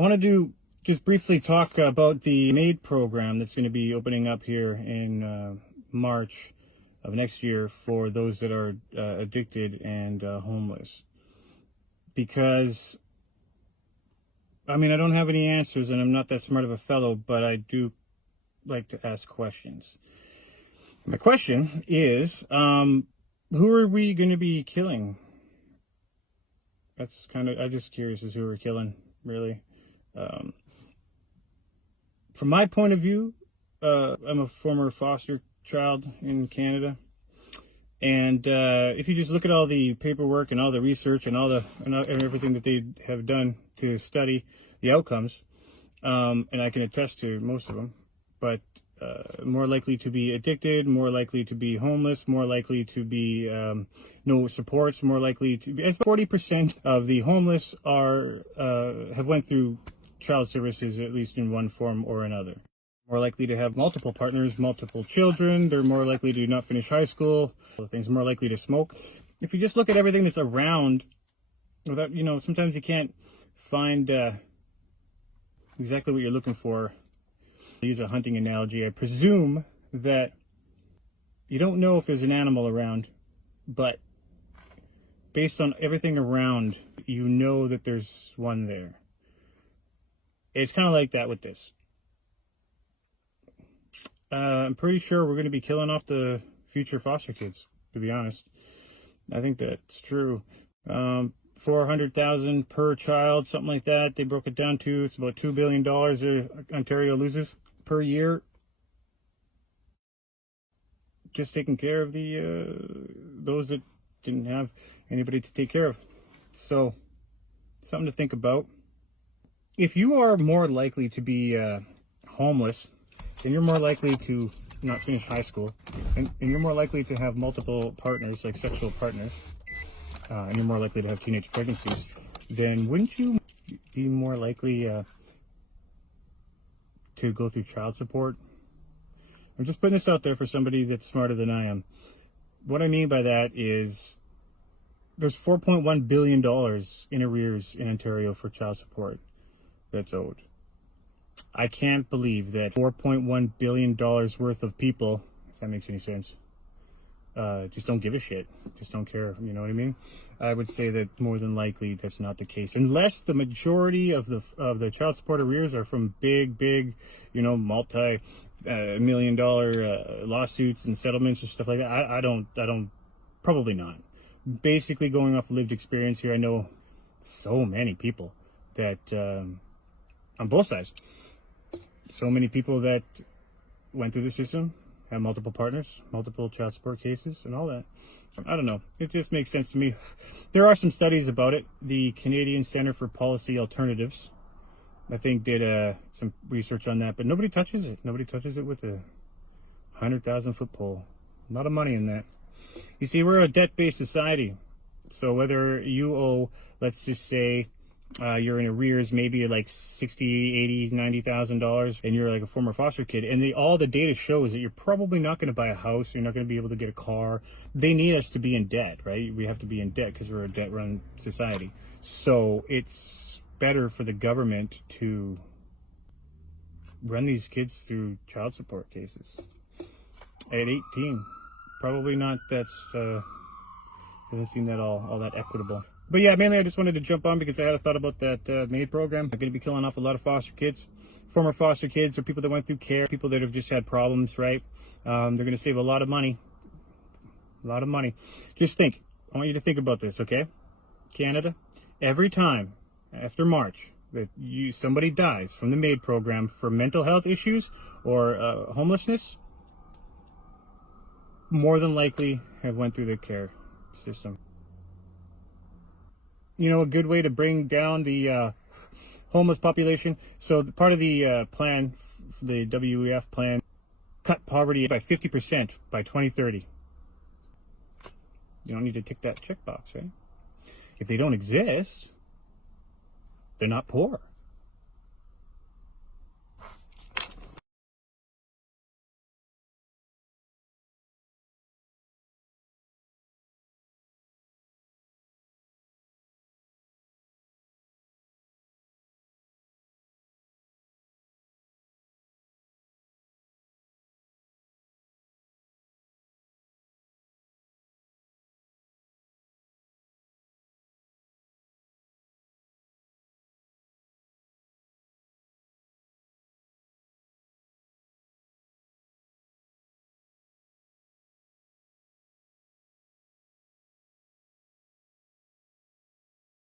wanted to just briefly talk about the MAID program that's going to be opening up here in March of next year for those that are addicted and homeless. Because, I mean, I don't have any answers and I'm not that smart of a fellow, but I do like to ask questions. My question is, who are we going to be killing? That's kind of, I'm just curious as who we're killing, really. From my point of view, I'm a former foster child in Canada. And if you just look at all the paperwork and all the research and and everything that they have done to study the outcomes, and I can attest to most of them, but more likely to be addicted, more likely to be homeless, more likely to be no supports, more likely to be, as 40% of the homeless are have went through child services, at least in one form or another. More likely to have multiple partners, multiple children. They're more likely to not finish high school. Things more likely to smoke. If you just look at everything that's around, without, you know, sometimes you can't find exactly what you're looking for. I'll use a hunting analogy. I presume that you don't know if there's an animal around, but based on everything around, you know that there's one there. It's kind of like that with this. I'm pretty sure we're going to be killing off the future foster kids, to be honest. I think that's true. 400,000 per child, something like that. They broke it down to, it's about $2 billion Ontario loses per year. Just taking care of the those that didn't have anybody to take care of. So, something to think about. If you are more likely to be homeless, then you're more likely to not finish high school, and you're more likely to have multiple partners, like sexual partners, and you're more likely to have teenage pregnancies, then wouldn't you be more likely to go through child support? I'm just putting this out there for somebody that's smarter than I am. What I mean by that is there's $4.1 billion in arrears in Ontario for child support that's owed. I can't believe that $4.1 billion worth of people, if that makes any sense, just don't give a shit, just don't care, you know what I mean? I would say that more than likely that's not the case, unless the majority of the child support arrears are from big, you know, multi-million dollar lawsuits and settlements and stuff like that. I don't, probably not. Basically, going off lived experience here, I know so many people that, on both sides, so many people that went through the system, have multiple partners, multiple child support cases, and all that. I don't know. It just makes sense to me. There are some studies about it. The Canadian Centre for Policy Alternatives, I think, did some research on that, but nobody touches it. Nobody touches it with a 100,000-foot pole. A lot of money in that. You see, we're a debt-based society. So whether you owe, let's just say, you're in arrears, maybe like $60,000, $80,000, $90,000, and you're like a former foster kid, and all the data shows that you're probably not going to buy a house, you're not going to be able to get a car. They need us to be in debt, right? We have to be in debt because we're a debt-run society. So it's better for the government to run these kids through child support cases at 18. Probably not. Doesn't seem that all that equitable. But yeah, mainly I just wanted to jump on because I had a thought about that MAID program. They're going to be killing off a lot of foster kids, former foster kids, or people that went through care, people that have just had problems, right? They're going to save a lot of money. A lot of money. Just think. I want you to think about this, okay? Canada, every time after March that somebody dies from the MAID program for mental health issues or homelessness, more than likely have went through the care system. You know, a good way to bring down the homeless population. So part of the plan, the WEF plan, cut poverty by 50% by 2030. You don't need to tick that checkbox, right? If they don't exist, they're not poor.